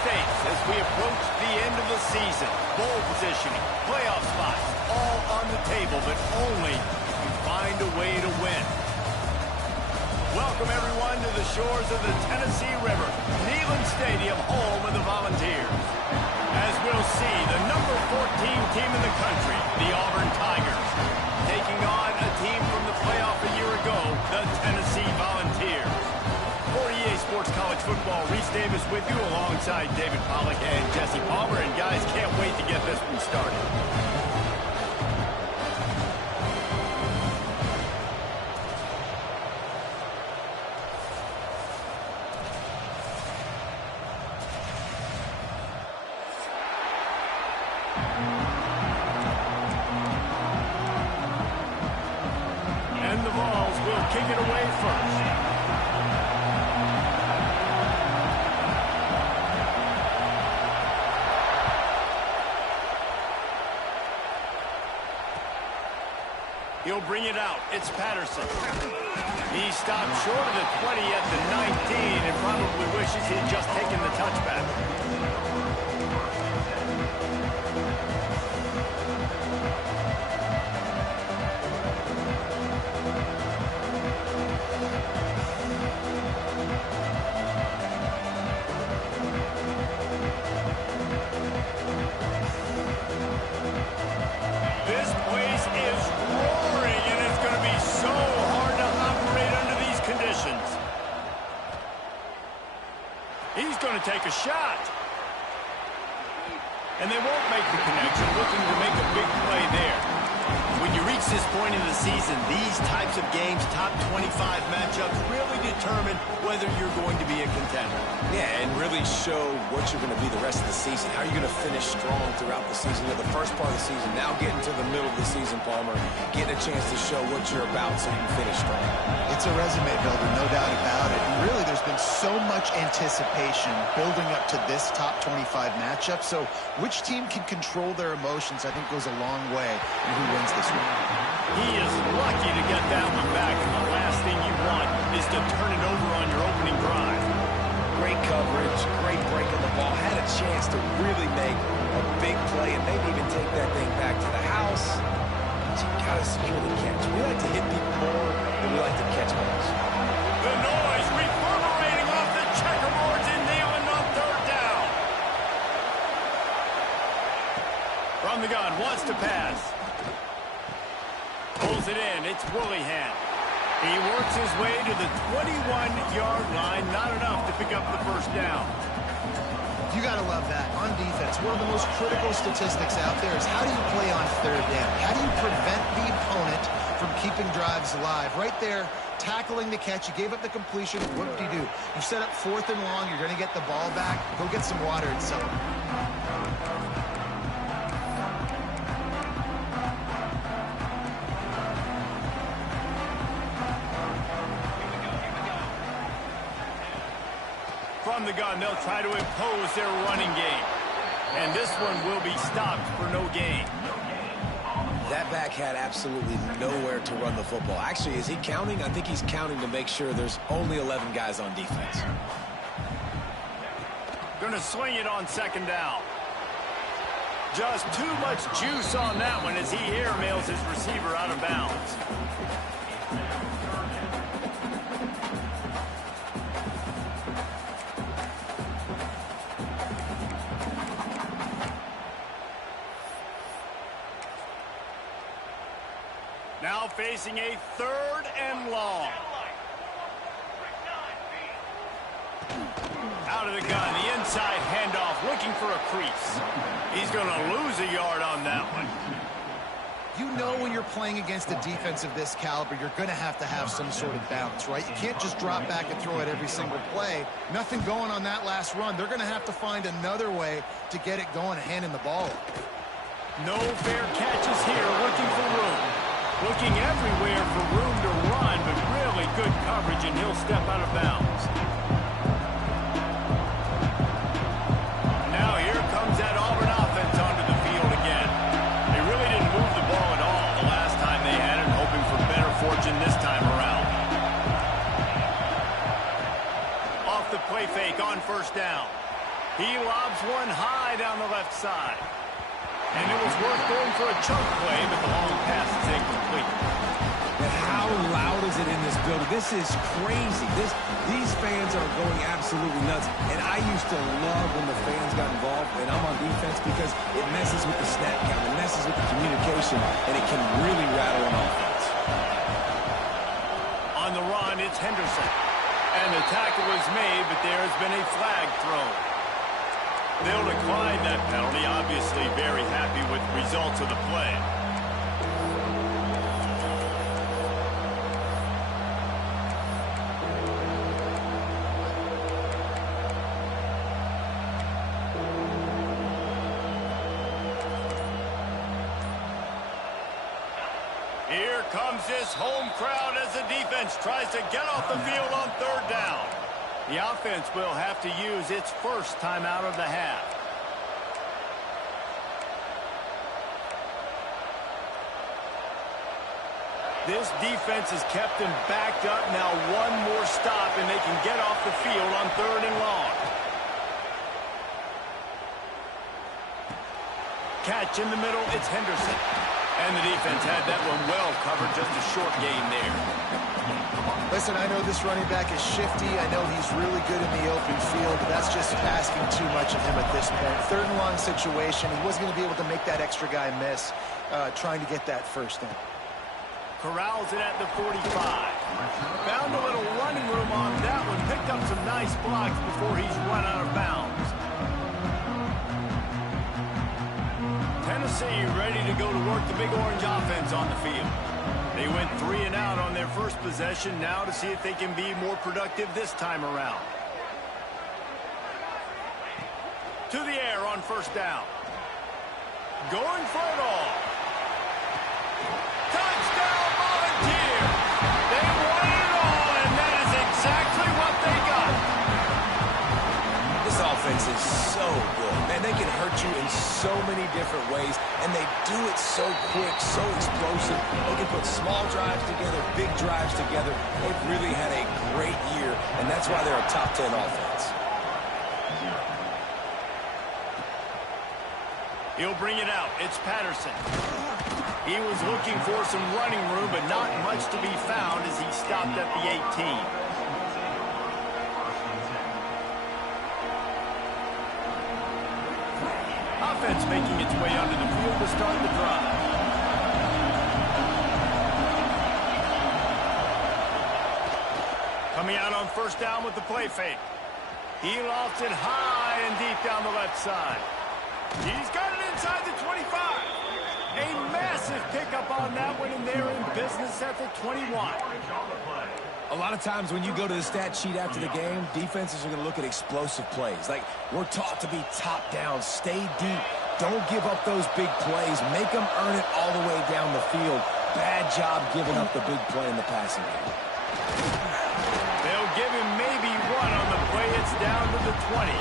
stakes as we approach the end of the season. Bowl positioning, playoff spots, all on the table, but only if you find a way to win. Welcome, everyone, to the shores of the Tennessee River, Neyland Stadium, home of the Volunteers. As we'll see, the number 14 team in the country, the Auburn Tigers, taking on a team from the playoff a year ago, the Tennessee Volunteers. For EA Sports College Football, Reese Davis with you alongside David Pollack and Jesse Palmer. And guys, can't wait to get this one started. And the Vols will kick it away first. He'll bring it out. It's Patterson. He stopped short of the 20 at the 19 and probably wishes he had just taken the touchback. This place is roaring, and it's going to be so hard to operate under these conditions. He's going to take a shot. And they won't make the connection, looking to make a big play there. When you reach this point in the season, these types of games, top 25 matchups, really determine whether you're going to be a contender. Yeah, and really show what you're going to be the rest of the season. How are you going to finish strong throughout the season? You know, the first part of the season, now getting to the middle of the season, Palmer, getting a chance to show what you're about so you can finish strong. It's a resume builder, no doubt about it. And really, there's been so much anticipation building up to this top 25 matchup. So which team can control their emotions, I think, goes a long way in who wins this one. He is lucky to get that one back, and the last thing you want is to turn it over on your opening drive. Great coverage, great break of the ball. Had a chance to really make a big play and maybe even take that thing back to the house. But you got to secure the catch. We like to hit people more than we like to catch balls. The noise reverberating off the checkerboards in Neyland on third down. From the gun, wants to pass. Pulls it in. It's Willingham. He works his way to the 21-yard line. Not enough to pick up the first down. You got to love that. On defense, one of the most critical statistics out there is how do you play on third down? How do you prevent the opponent from keeping drives alive? Right there, tackling the catch. You gave up the completion. What do? You set up fourth and long. You're going to get the ball back. Go get some water and celebrate. From the gun, they'll try to impose their running game. And this one will be stopped for no gain. That back had absolutely nowhere to run the football. Actually, is he counting? I think he's counting to make sure there's only 11 guys on defense. Going to swing it on second down. Just too much juice on that one as he airmails his receiver out of bounds. Now facing a third and long. Out of the gun, the inside handoff, looking for a crease. He's going to lose a yard on that one. You know when you're playing against a defense of this caliber, you're going to have some sort of balance, right? You can't just drop back and throw it every single play. Nothing going on that last run. They're going to have to find another way to get it going and handing the ball up. No fair catches here, looking for room. Looking everywhere for room to run, but really good coverage, and he'll step out of bounds. Now here comes that Auburn offense onto the field again. They really didn't move the ball at all the last time they had it, hoping for better fortune this time around. Off the play fake on first down. He side. And it was worth going for a chunk play, but the long pass is incomplete. And how loud is it in this building? This is crazy. These fans are going absolutely nuts. And I used to love when the fans got involved, and I'm on defense, because it messes with the snap count, it messes with the communication, and it can really rattle an offense. On the run, it's Henderson. And the tackle was made, but there has been a flag thrown. They'll decline that penalty, obviously very happy with the results of the play. Here comes this home crowd as the defense tries to get off the field on third down. The offense will have to use its first timeout of the half. This defense has kept them backed up. Now one more stop and they can get off the field on third and long. Catch in the middle, it's Henderson. And the defense had that one well covered, just a short gain there. Listen, I know this running back is shifty. I know he's really good in the open field, but that's just asking too much of him at this point. Third and long situation. He wasn't going to be able to make that extra guy miss trying to get that first down. Corrals it at the 45. Found a little running room on that one. Picked up some nice blocks before he's run out of bounds. Tennessee ready to go to work the Big Orange offense on the field. They went 3 and out on their first possession, now to see if they can be more productive this time around. To the air on first down. Going for it all. Touchdown Volunteer! They won it all, and that is exactly what they got. This offense is so good. Man, they can hurt you in so many different ways, and they do it so quick, so explosive. They can put small drives together, big drives together. They've really had a great year, and that's why they're a top 10 offense. He'll bring it out. It's Patterson. He was looking for some running room, but not much to be found as he stopped at the 18. Offense making its way onto the field to start the drive. Coming out on first down with the play fake. He lofts it high and deep down the left side. He's got it inside the 25. A massive pickup on that one, and they're in business at the 21. A lot of times when you go to the stat sheet after the game, defenses are going to look at explosive plays. Like, we're taught to be top down, stay deep, don't give up those big plays, make them earn it all the way down the field. Bad job giving up the big play in the passing game. They'll give him maybe one on the play. It's down to the 20.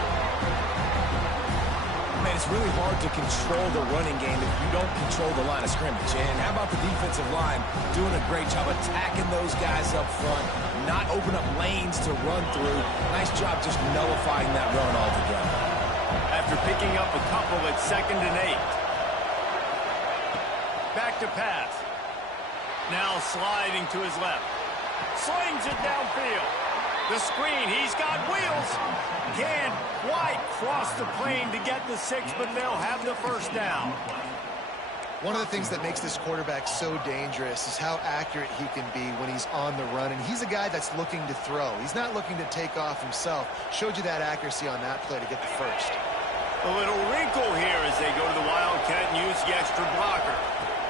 Man, it's really hard to control the running game if you don't control the line of scrimmage. And how about the defensive line doing a great job attacking those guys up front, not open up lanes to run through. Nice job just nullifying that run altogether. After picking up a couple at 2nd and 8. Back to pass. Now sliding to his left. Slings it downfield. The screen, he's got wheels. Can't quite cross the plane to get the 6, but they'll have the first down. One of the things that makes this quarterback so dangerous is how accurate he can be when he's on the run. And he's a guy that's looking to throw. He's not looking to take off himself. Showed you that accuracy on that play to get the first. A little wrinkle here as they go to the Wildcat and use the extra blocker.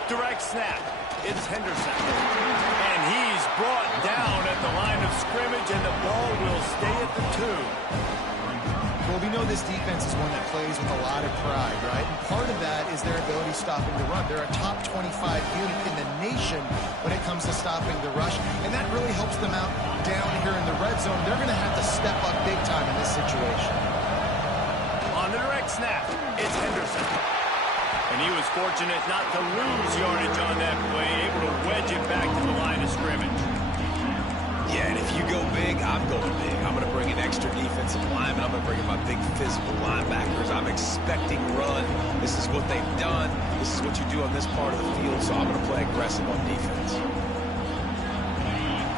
Direct snap. It's Henderson. And he's brought down at the line of scrimmage, and the ball will stay at the 2. Well, we know this defense is one that plays with a lot of pride, right? And part of that is their ability stopping the run. They're a top 25 unit in the nation when it comes to stopping the rush, and that really helps them out down here in the red zone. They're going to have to step up big time in this situation. On the direct snap, it's Henderson. And he was fortunate not to lose yardage on that play, able to wedge it back to the line of scrimmage. Yeah, and if you go big, I'm going big. I'm going to bring in extra defensive linemen. I'm going to bring in my big physical linebackers. I'm expecting run. This is what they've done. This is what you do on this part of the field, so I'm going to play aggressive on defense.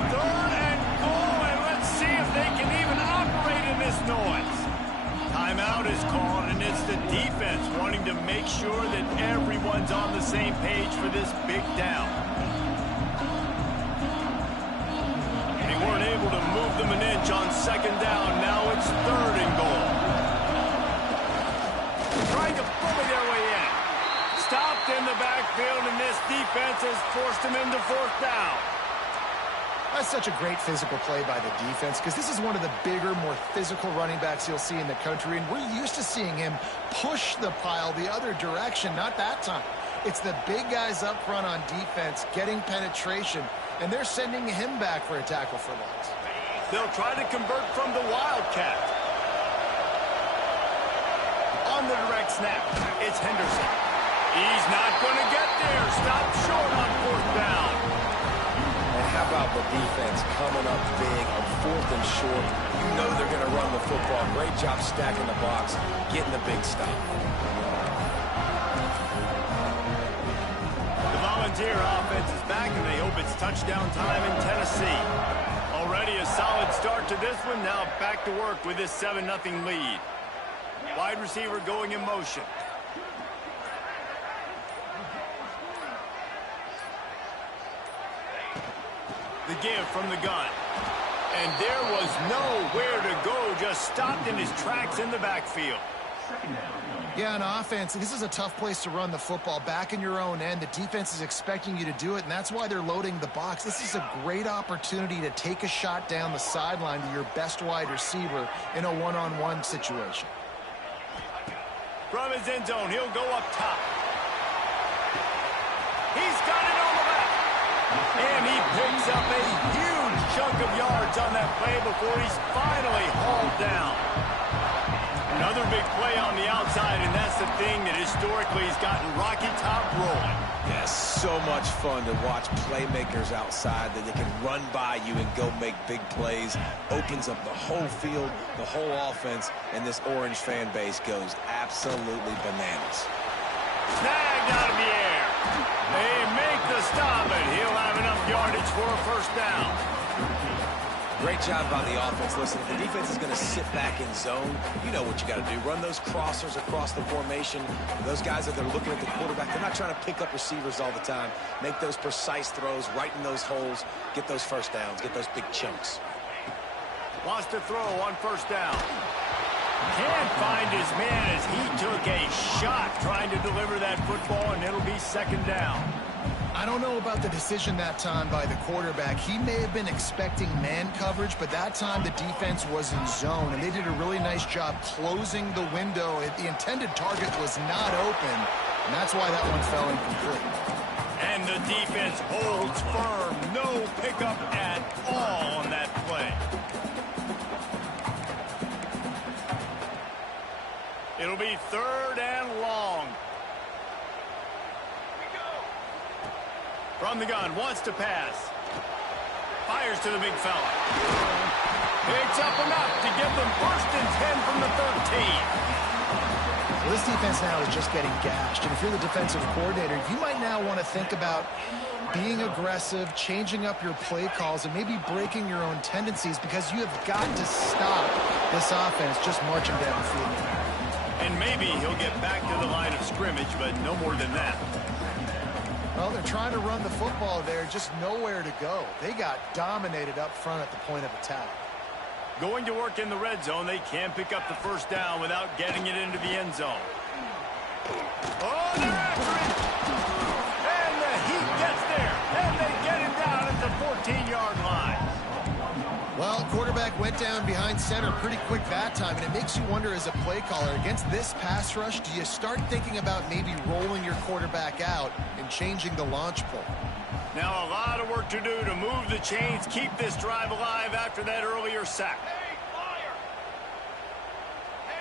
Third and goal, and let's see if they can even operate in this noise. Timeout is called, and it's the defense wanting to make sure that everyone's on the same page for this big down. They weren't able to move them an inch on second down. Now it's third and goal. Trying to bully their way in. Stopped in the backfield, and this defense has forced them into fourth down. That's such a great physical play by the defense because this is one of the bigger, more physical running backs you'll see in the country, and we're used to seeing him push the pile the other direction, not that time. It's the big guys up front on defense getting penetration, and they're sending him back for a tackle for loss. They'll try to convert from the Wildcat. On the direct snap, it's Henderson. He's not going to get there. Stop short on fourth down. And how about the defense coming up big on fourth and short? You know they're going to run the football. Great job stacking the box, getting the big stop. The Volunteer offense is back, and they hope it's touchdown time in Tennessee. Already a solid start to this one. Now back to work with this 7-0 lead. Wide receiver going in motion. The give from the gun. And there was nowhere to go, just stopped in his tracks in the backfield. Yeah, on offense, this is a tough place to run the football. Back in your own end, the defense is expecting you to do it, and that's why they're loading the box. This is a great opportunity to take a shot down the sideline to your best wide receiver in a one-on-one situation. From his end zone, he'll go up top. He's got it on the left. And he picks up a huge chunk of yards on that play before he's finally hauled down. Another big play on the outside, and that's the thing that historically has gotten Rocky Top rolling. Yeah, so much fun to watch playmakers outside that they can run by you and go make big plays. Opens up the whole field, the whole offense, and this Orange fan base goes absolutely bananas. Snagged out of the air. They make the stop, and he'll have enough yardage for a first down. Great job by the offense. Listen, if the defense is going to sit back in zone, you know what you got to do. Run those crossers across the formation. Those guys that are looking at the quarterback, they're not trying to pick up receivers all the time. Make those precise throws, right in those holes, get those first downs, get those big chunks. Wants to throw on first down. Can't find his man as he took a shot trying to deliver that football, and it'll be second down. I don't know about the decision that time by the quarterback. He may have been expecting man coverage, but that time the defense was in zone, and they did a really nice job closing the window. The intended target was not open, and that's why that one fell incomplete. And the defense holds firm. No pickup at all on that play. It'll be third and long. From the gun, wants to pass. Fires to the big fella. Picks up enough to give them first and 10 from the 13. Well, this defense now is just getting gashed, and if you're the defensive coordinator, you might now want to think about being aggressive, changing up your play calls, and maybe breaking your own tendencies because you have got to stop this offense just marching down the field. And maybe he'll get back to the line of scrimmage, but no more than that. Well, they're trying to run the football there, just nowhere to go. They got dominated up front at the point of attack. Going to work in the red zone, they can't pick up the first down without getting it into the end zone. Oh, they're after it! And the Heat gets there, and they get him down at the 14-yard line. Well, quarterback went down behind center pretty quick that time, and it makes you wonder as a play caller, against this pass rush, do you start thinking about maybe rolling your quarterback out and changing the launch point? Now a lot of work to do to move the chains, keep this drive alive after that earlier sack.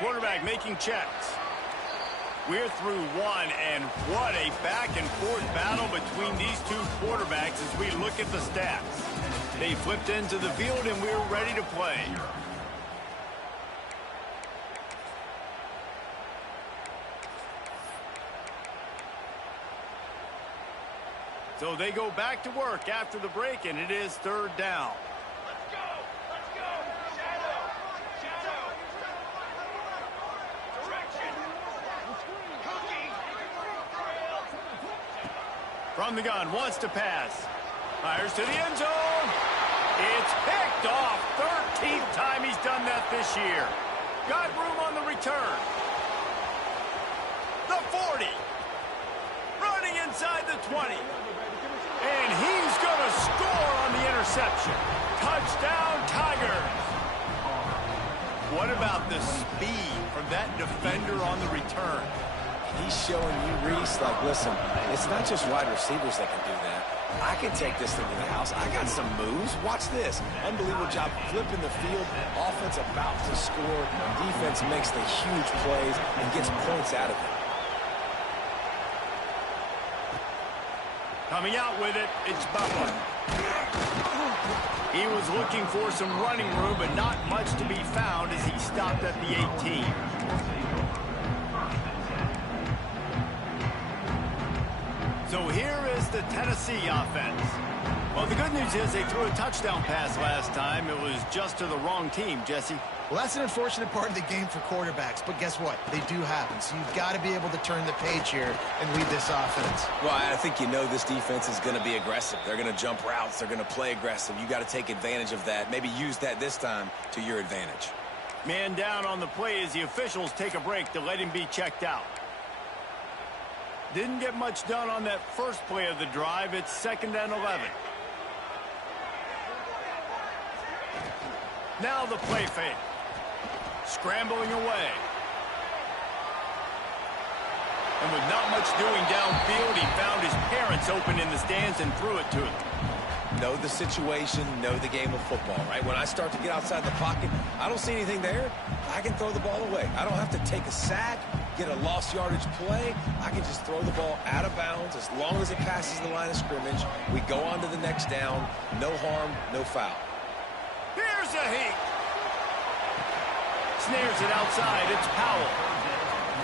Quarterback making checks. We're through one, and what a back-and-forth battle between these two quarterbacks as we look at the stats. They flipped into the field, and we're ready to play. So they go back to work after the break, and it is third down. Let's go! Let's go! Shadow! Shadow! Direction! Cookie! From the gun, wants to pass. Fires to the end zone. It's picked off. 13th time he's done that this year. Got room on the return. The 40. Running inside the 20. And he's going to score on the interception. Touchdown, Tigers. What about the speed from that defender on the return? He's showing you, Reese, like, listen, it's not just wide receivers that can do that. I can take this thing to the house. I got some moves. Watch this. Unbelievable job flipping the field. Offense about to score. Defense makes the huge plays and gets points out of it. Coming out with it, it's Butler. He was looking for some running room, but not much to be found as he stopped at the 18. So here is the Tennessee offense. Well, the good news is they threw a touchdown pass last time. It was just to the wrong team, Jesse. Well, that's an unfortunate part of the game for quarterbacks, but guess what? They do happen, so you've got to be able to turn the page here and lead this offense. Well, I think you know this defense is going to be aggressive. They're going to jump routes. They're going to play aggressive. You got to take advantage of that. Maybe use that this time to your advantage. Man down on the play as the officials take a break to let him be checked out. Didn't get much done on that first play of the drive. It's 2nd and 11. Now the play fake. Scrambling away. And with not much doing downfield, he found his parents open in the stands and threw it to them. Know the situation, know the game of football, right? When I start to get outside the pocket, I don't see anything there, I can throw the ball away. I don't have to take a sack, get a lost yardage play. I can just throw the ball out of bounds as long as it passes the line of scrimmage. We go on to the next down. No harm, no foul. Here's a heat. Snares it outside. It's Powell.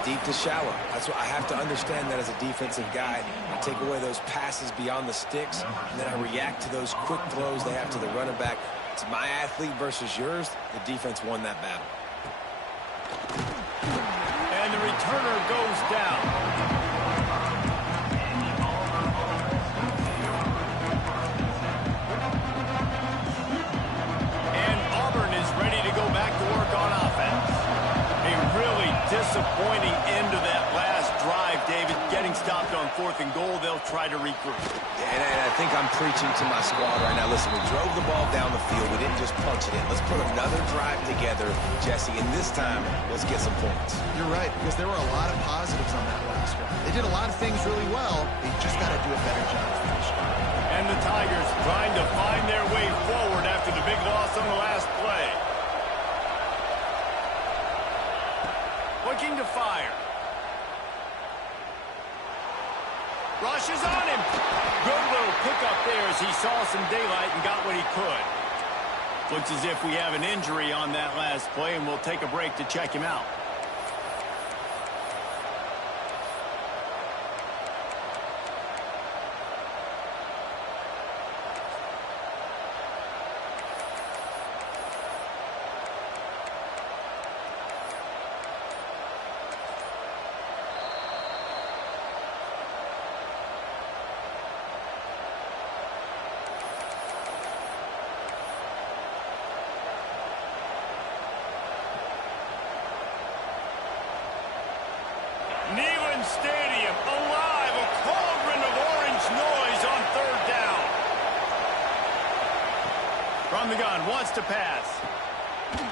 Deep to shallow. That's what I have to understand that as a defensive guy. I take away those passes beyond the sticks, and then I react to those quick throws they have to the running back. It's my athlete versus yours. The defense won that battle. And the returner goes down. And Auburn is ready to go back to work on offense. A really disappointing end to that last drive, David. Getting stopped on 4th and goal, they'll try to regroup. And I think I'm preaching to my squad right now. Listen, we drove the ball down the field. We didn't just punch it in. Let's put another drive together, Jesse, and this time, let's get some points. You're right, because there were a lot of positives on that last drive. They did a lot of things really well. They just got to do a better job finishing. And the Tigers trying to find their way forward after the big loss on the last play. Looking to fire. Rushes on him. Good little pickup there as he saw some daylight and got what he could. Looks as if we have an injury on that last play, and we'll take a break to check him out. Neyland Stadium, alive, a cauldron of orange noise on 3rd down. From the gun, wants to pass.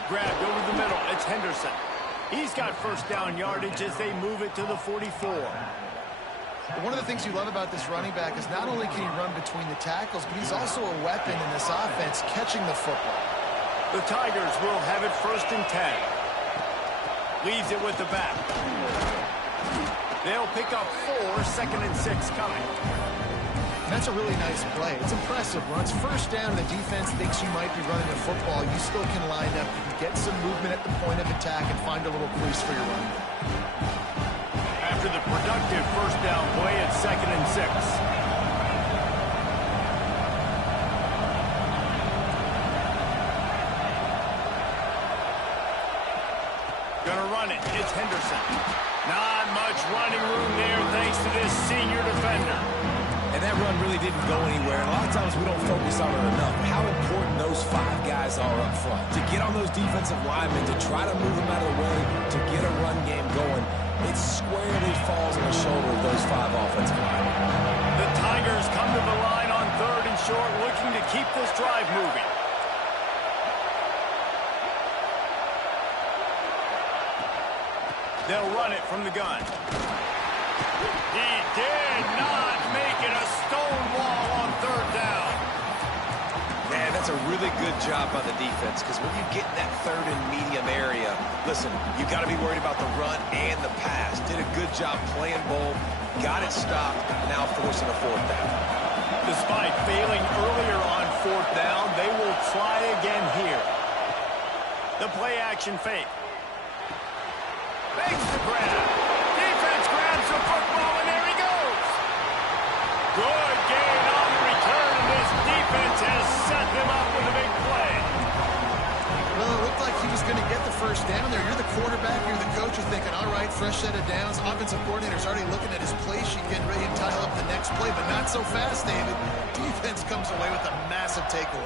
Grabbed over the middle, it's Henderson. He's got 1st down yardage as they move it to the 44. One of the things you love about this running back is not only can he run between the tackles, but he's also a weapon in this offense catching the football. The Tigers will have it 1st and 10. Leaves it with the back. They'll pick up 4, 2nd and 6 coming. That's a really nice play. It's impressive. When it's first down and the defense thinks you might be running a football, you still can line up. You can get some movement at the point of attack and find a little crease for your run. After the productive first down play, it's 2nd and 6. Gonna run it. It's Henderson. Not much running room there thanks to this senior defender. And that run really didn't go anywhere. And a lot of times we don't focus on it enough. How important those 5 guys are up front. To get on those defensive linemen, to try to move them out of the way, to get a run game going, it squarely falls on the shoulder of those 5 offensive linemen. The Tigers come to the line on 3rd and short, looking to keep this drive moving. They'll run it from the gun. He did not make it a stone wall on 3rd down. Man, that's a really good job by the defense, because when you get in that 3rd and medium area, listen, you got to be worried about the run and the pass. Did a good job playing both, got it stopped, now forcing a 4th down. Despite failing earlier on 4th down, they will try again here. The play action fake. Makes the grab. Defense grabs the football, and there he goes. Good gain on the return, and this defense has set them up with a big play. Well, it looked like he was going to get the first down there. You're the quarterback, you're the coach, you're thinking, all right, fresh set of downs. Offensive coordinator's already looking at his play sheet, getting ready to dial up the next play, but not so fast, David. Defense comes away with a massive takeaway.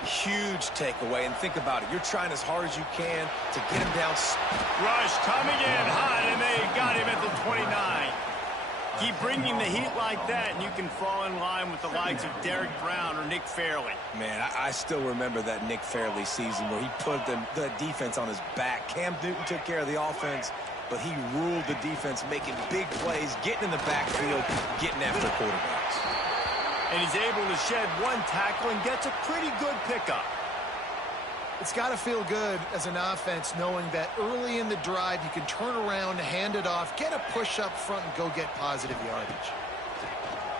Huge takeaway, and think about it. You're trying as hard as you can to get him down. Rush coming in hot, and they got him at the 29. Keep bringing the heat like that, and you can fall in line with the likes of Derek Brown or Nick Fairley. Man, I still remember that Nick Fairley season where he put the defense on his back. Cam Newton took care of the offense, but he ruled the defense, making big plays, getting in the backfield, getting after quarterbacks. And he's able to shed 1 tackle and gets a pretty good pickup. It's got to feel good as an offense knowing that early in the drive you can turn around, hand it off, get a push up front, and go get positive yardage.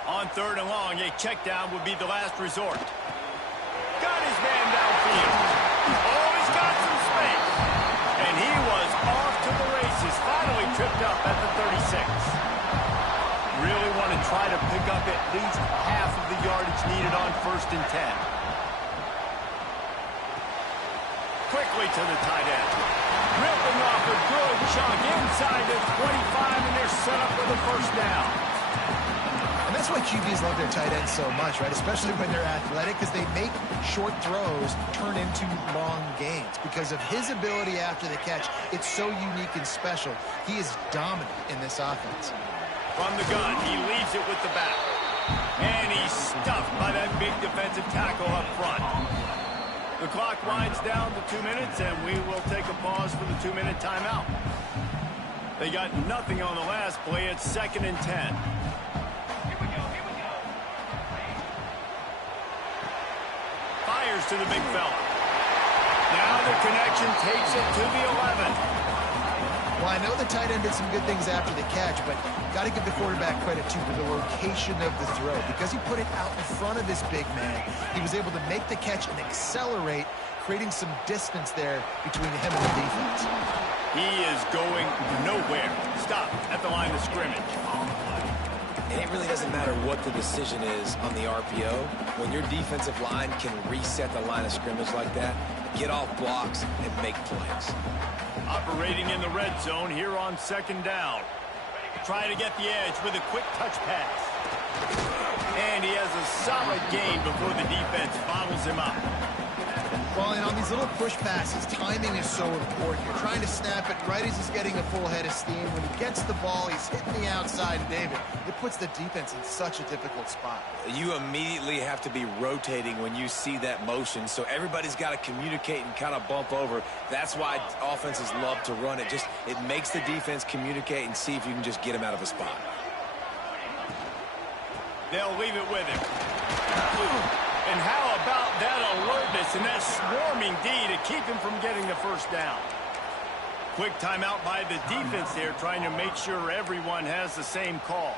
On 3rd and long, a check down would be the last resort. Got his man downfield. Oh, he's got some space. And he was off to the races, finally tripped up at the 36. Really want to try to pick up at least half of the yardage needed on 1st and 10. Quickly to the tight end. Ripping off a good chunk inside the 25, and they're set up with a 1st down. And that's why QBs love their tight ends so much, right? Especially when they're athletic, because they make short throws turn into long gains. Because of his ability after the catch, it's so unique and special. He is dominant in this offense. From the gun, he leaves it with the back. And he's stuffed by that big defensive tackle up front. The clock winds down to 2 minutes, and we will take a pause for the 2-minute timeout. They got nothing on the last play. It's 2nd and 10. Here we go. Fires to the big fella. Now the connection takes it to the 11. Well, I know the tight end did some good things after the catch, but got to give the quarterback credit, too, for the location of the throw. Because he put it out in front of his big man, he was able to make the catch and accelerate, creating some distance there between him and the defense. He is going nowhere. Stop at the line of scrimmage. And it really doesn't matter what the decision is on the RPO. When your defensive line can reset the line of scrimmage like that, get off blocks and make plays. Operating in the red zone here on 2nd down. Trying to get the edge with a quick touch pass. And he has a solid gain before the defense bottles him up. Well, and on these little push passes, timing is so important. You're trying to snap it right as he's getting a full head of steam. When he gets the ball, he's hitting the outside, David. It puts the defense in such a difficult spot. You immediately have to be rotating when you see that motion, so everybody's got to communicate and kind of bump over. That's why offenses love to run it. It makes the defense communicate and see if you can just get him out of a spot. They'll leave it with him. And how about that alertness and that swarming D to keep him from getting the 1st down? Quick timeout by the defense there, trying to make sure everyone has the same call.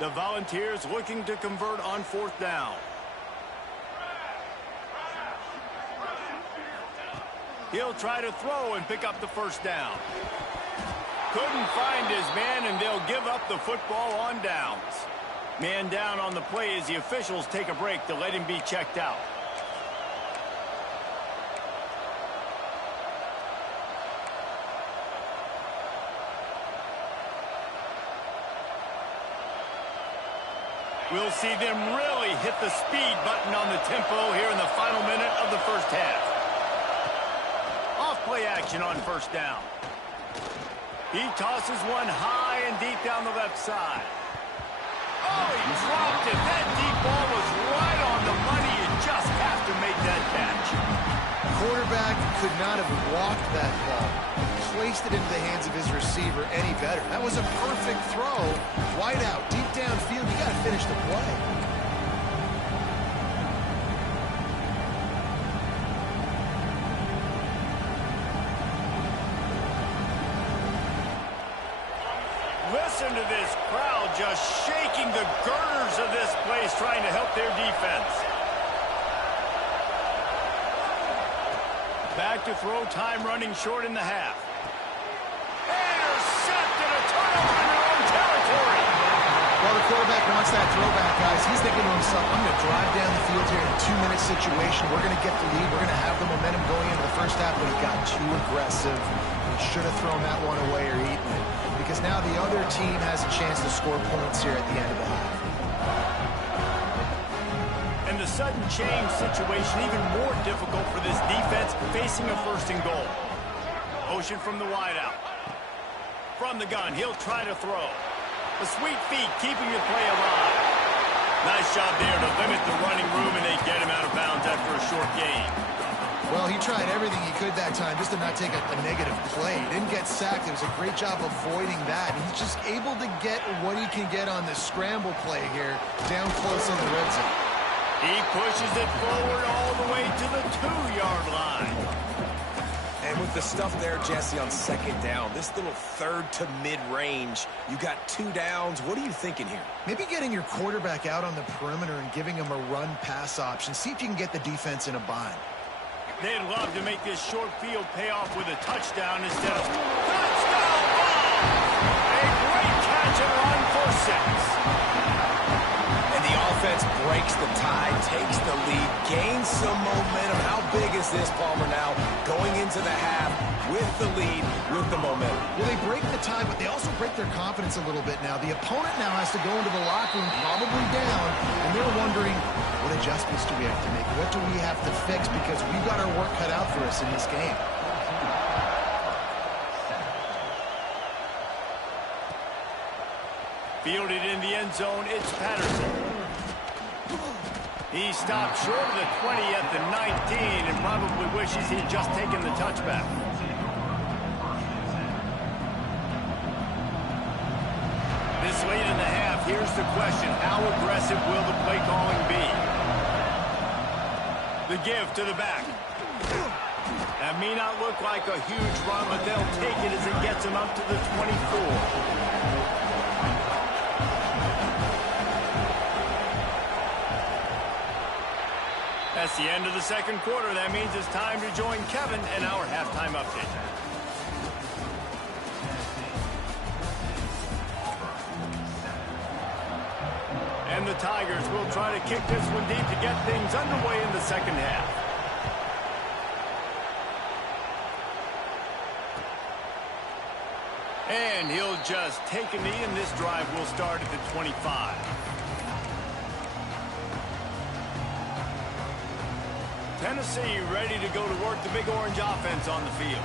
The Volunteers looking to convert on 4th down. He'll try to throw and pick up the 1st down. Couldn't find his man, and they'll give up the football on downs. Man down on the play as the officials take a break to let him be checked out. We'll see them really hit the speed button on the tempo here in the final minute of the first half. Off play action on 1st down. He tosses one high and deep down the left side. Oh, he dropped it. That deep ball was right on the money. You just have to make that catch. Quarterback could not have walked that ball. Placed it into the hands of his receiver any better. That was a perfect throw. Wide out, deep downfield. You got to finish the play. Listen to this crowd just shaking the girders of this place, trying to help their defense. Back to throw, time running short in the half. Intercepted, a turnover in their own territory. Well, the quarterback wants that throwback, guys. He's thinking to himself, I'm going to drive down the field here in a 2-minute situation. We're going to get the lead. We're going to have the momentum going into the first half, but he got too aggressive. He should have thrown that one away or eaten it, because now the other team has a chance to score points here at the end of the half. And the sudden change situation even more difficult for this defense facing a 1st and goal. Motion from the wideout. From the gun, he'll try to throw. The sweet feet keeping the play alive. Nice job there to limit the running room, and they get him out of bounds after a short gain. Well, he tried everything he could that time just to not take a negative play. He didn't get sacked. It was a great job avoiding that. And he's just able to get what he can get on the scramble play here down close on the red zone. He pushes it forward all the way to the 2-yard line. And with the stuff there, Jesse, on 2nd down, this little 3rd to mid-range, you got 2 downs. What are you thinking here? Maybe getting your quarterback out on the perimeter and giving him a run-pass option. See if you can get the defense in a bind. They'd love to make this short field pay off with a touchdown instead of touchdown ball. A great catch and run for 6. And the offense breaks the tie, takes the lead, gains some momentum. How big is this, Palmer, now going into the half with the lead, with the momentum? Well, they break the tie, but they also break their confidence a little bit now. The opponent now has to go into the locker room, probably down, and they're wondering, what adjustments do we have to make? What do we have to fix? Because we've got our work cut out for us in this game. Fielded in the end zone, it's Patterson. He stopped short of the 20 at the 19 and probably wishes he'd just taken the touchback. This late in the half, here's the question. How aggressive will the play calling be? The give to the back. That may not look like a huge run, but they'll take it as it gets them up to the 24. That's the end of the 2nd quarter. That means it's time to join Kevin in our halftime update. And the Tigers will try to kick this one deep to get things underway in the 2nd half. And he'll just take a knee, and this drive will start at the 25. Tennessee ready to go to work the Big Orange offense on the field.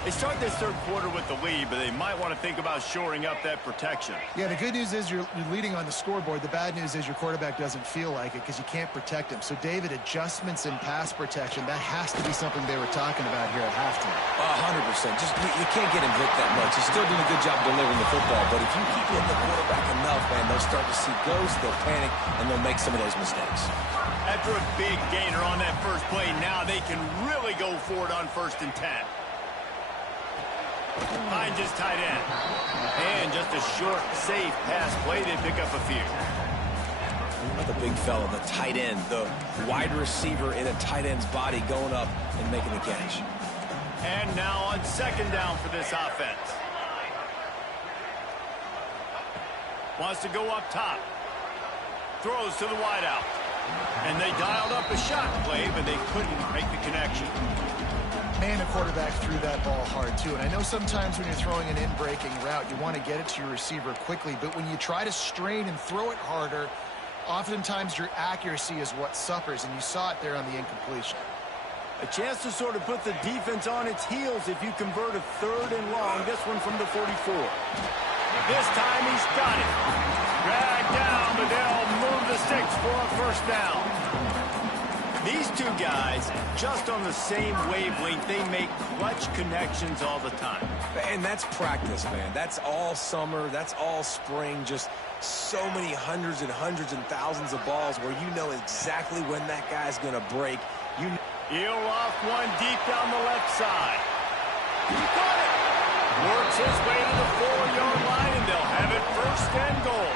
They start this 3rd quarter with the lead, but they might want to think about shoring up that protection. Yeah, the good news is you're leading on the scoreboard. The bad news is your quarterback doesn't feel like it because you can't protect him. So, David, adjustments in pass protection, that has to be something they were talking about here at halftime. 100%. Just you can't get him hit that much. He's still doing a good job delivering the football, but if you keep hitting the quarterback enough, man, they'll start to see ghosts, they'll panic, and they'll make some of those mistakes. After a big gainer on that first play, now they can really go for it on 1st and 10. Finds his tight end. And just a short, safe pass play. They pick up a few. The big fella, the tight end, the wide receiver in a tight end's body going up and making the catch. And now on second down for this offense. Wants to go up top. Throws to the wideout. And they dialed up a shot play, but they couldn't make the connection. Man, the quarterback threw that ball hard, too. And I know sometimes when you're throwing an in-breaking route, you want to get it to your receiver quickly. But when you try to strain and throw it harder, oftentimes your accuracy is what suffers. And you saw it there on the incompletion. A chance to sort of put the defense on its heels if you convert a 3rd and long. This one from the 44. This time he's got it. Dragged down, but they'll move the sticks for a first down. These two guys, just on the same wavelength, they make clutch connections all the time. And that's practice, man. That's all summer. That's all spring. Just so many hundreds and thousands of balls where you know exactly when that guy's going to break. He'll off one deep down the left side. He got it. Works his way to the 4-yard line, and they'll have it 1st and goal.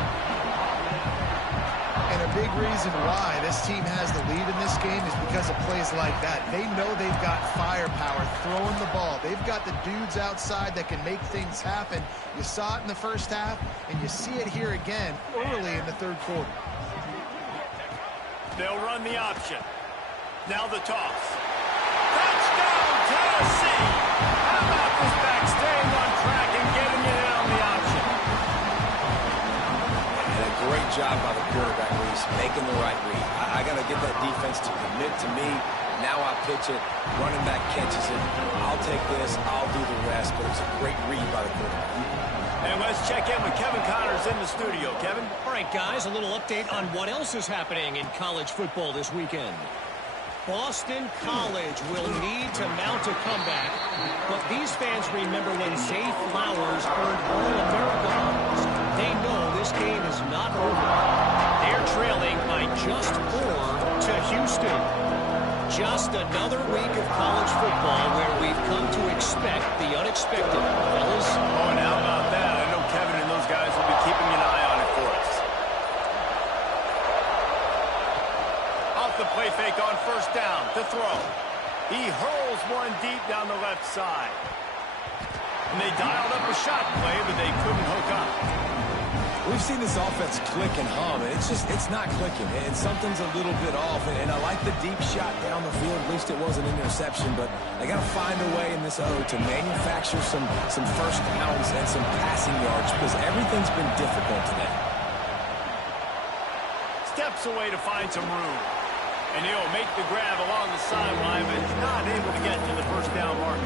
And a big reason why this team has the lead in this game is because of plays like that. They know they've got firepower throwing the ball. They've got the dudes outside that can make things happen. You saw it in the first half, and you see it here again early in the 3rd quarter. They'll run the option. Now the toss. Touchdown, Tennessee! How about this back staying on track and getting it in on the option? And a great job by the quarterback, Reese, making the right read. I got to get that defense to commit to me. Now I pitch it. Running back catches it. I'll take this. I'll do the rest. But it's a great read by the quarterback. And let's check in with Kevin Connors in the studio. Kevin? All right, guys, a little update on what else is happening in college football this weekend. Boston College will need to mount a comeback, but these fans remember when Zay Flowers earned All-America honors. They know this game is not over. They're trailing by just 4 to Houston. Just another week of college football where we've come to expect the unexpected. Fellas? Oh, and how about that? I know Kevin and those guys will be keeping an eye on it for us. Off the play fake on 1st down to throw. He hurls one deep down the left side. And they dialed up a shot play, but they couldn't hook up. We've seen this offense click and hum, and it's not clicking, and something's a little bit off. And I like the deep shot down the field. At least it wasn't an interception, but they got to find a way in this O to manufacture some first downs and some passing yards because everything's been difficult today. Steps away to find some room. And he'll make the grab along the sideline, but not able to get to the first down marker.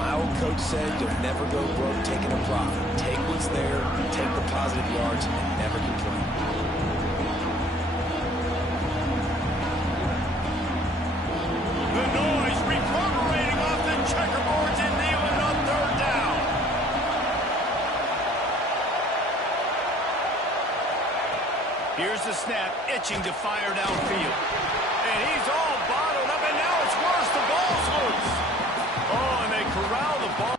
My old coach said you'll never go broke taking a profit. Take what's there, take the positive yards, and never complain. The noise reverberating off the checkerboards and kneeling on 3rd down. Here's the snap, itching to fire downfield. And he's all bottled up, and now it's worse. The ball's loose. Oh, and they corral the ball.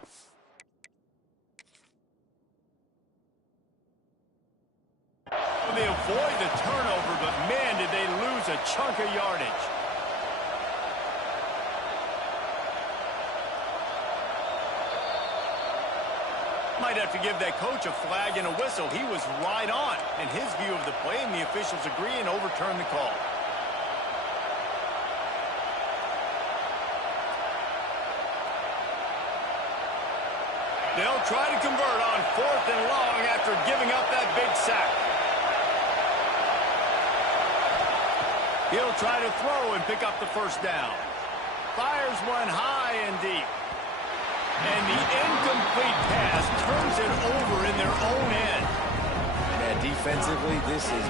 They avoid the turnover, but man, did they lose a chunk of yardage. Might have to give that coach a flag and a whistle. He was right on in his view of the play, and the officials agree and overturn the call. They'll try to convert on 4th and long after giving up that big sack. He'll try to throw and pick up the first down. Fires one high and deep. And the incomplete pass turns it over in their own end. Yeah, defensively, this is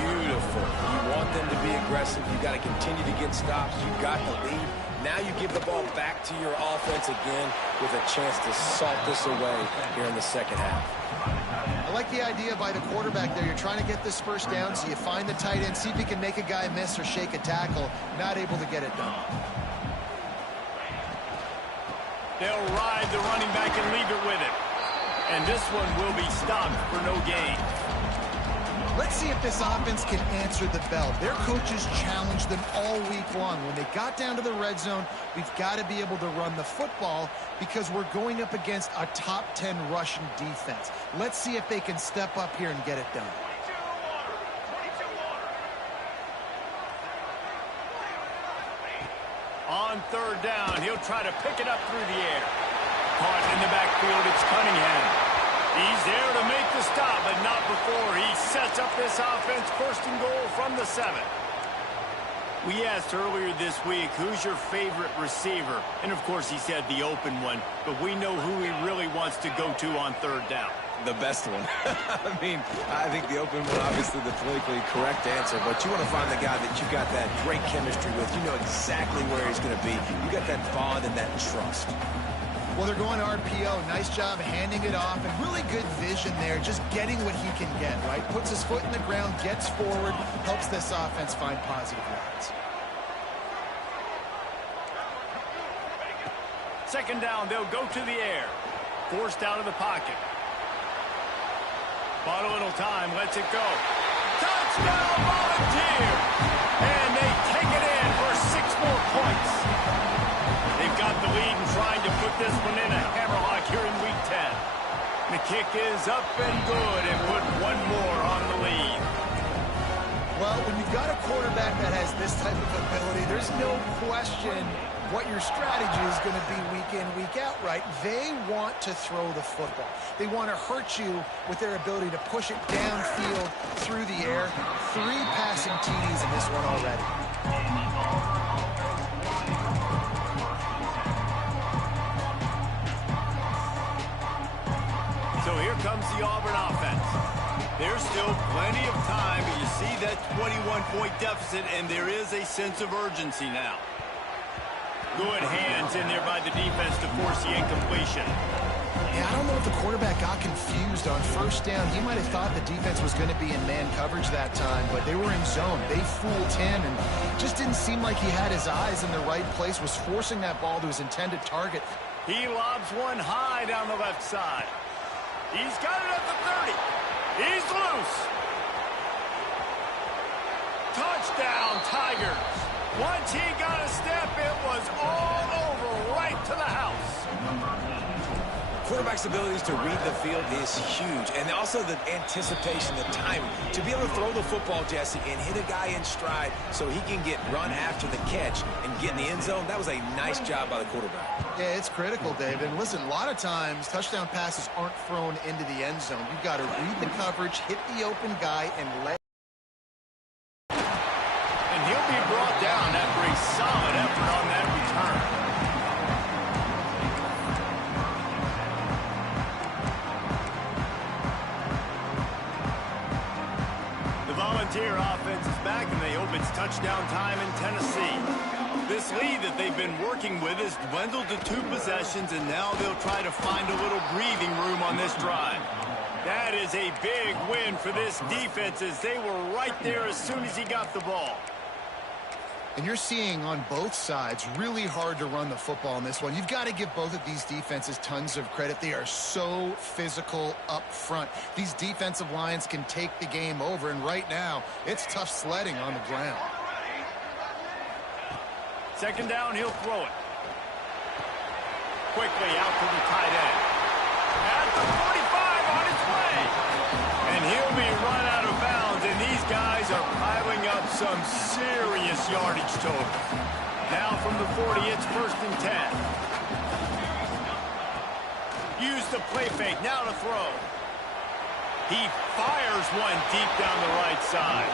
beautiful. You want them to be aggressive. You got to continue to get stops. You got the lead. Now you give the ball back to your offense again with a chance to salt this away here in the second half. I like the idea by the quarterback there. You're trying to get this first down, so you find the tight end, see if he can make a guy miss or shake a tackle. Not able to get it done. They'll ride the running back and leave it with him. And this one will be stopped for no gain. Let's see if this offense can answer the bell. Their coaches challenged them all week long. When they got down to the red zone, we've got to be able to run the football because we're going up against a top 10 rushing defense. Let's see if they can step up here and get it done. On third down, he'll try to pick it up through the air. Caught in the backfield, it's Cunningham. He's there to make the stop, but not before he sets up this offense. First and goal from the 7. We asked earlier this week, who's your favorite receiver? And, of course, he said the open one, but we know who he really wants to go to on third down. The best one. I mean, I think the open one, obviously the politically correct answer, but you want to find the guy that you got that great chemistry with. You know exactly where he's going to be. You got that bond and that trust. Well, they're going RPO. Nice job handing it off, and really good vision there, just getting what he can get, right? Puts his foot in the ground, gets forward, helps this offense find positive yards. Second down, they'll go to the air. Forced out of the pocket. Bought a little time, lets it go. Touchdown, Volunteer! And they take it in for 6 more points. They've got the lead and trying to put this one in a hammerlock here in Week 10. The kick is up and good and put one more on the lead. Well, when you've got a quarterback that has this type of ability, there's no question what your strategy is going to be week in, week out, right? They want to throw the football. They want to hurt you with their ability to push it downfield through the air. 3 passing TDs in this one already. So here comes the Auburn offense. There's still plenty of time, but you see that 21-point deficit, and there is a sense of urgency now. Good hands in there by the defense to force the incompletion. Yeah, I don't know if the quarterback got confused on first down. He might have thought the defense was going to be in man coverage that time, but they were in zone. They fooled him, and just didn't seem like he had his eyes in the right place, was forcing that ball to his intended target. He lobs one high down the left side. He's got it at the 30. He's loose. Touchdown, Tigers. Once he got a step, it was all over, right to the house. Quarterback's abilities to read the field is huge, and also the anticipation, the timing. To be able to throw the football, Jesse, and hit a guy in stride so he can get run after the catch and get in the end zone, that was a nice job by the quarterback. Yeah, it's critical, David. And listen, a lot of times touchdown passes aren't thrown into the end zone. You've got to read the coverage, hit the open guy, and let. And he'll be brought down after a solid effort on that return. Volunteer offense is back, and they hope it's touchdown time in Tennessee. This lead that they've been working with has dwindled to 2 possessions, and now they'll try to find a little breathing room on this drive. That is a big win for this defense, as they were right there as soon as he got the ball. And you're seeing on both sides really hard to run the football in this one. You've got to give both of these defenses tons of credit. They are so physical up front. These defensive lines can take the game over, and right now it's tough sledding on the ground. Second down, he'll throw it. Quickly out to the tight end. At the 45 on its way. And he'll be run out of bounds, and these guys are piling up some serious yardage total. Now from the 40, it's 1st and 10. Use the play fake, now to throw. He fires one deep down the right side.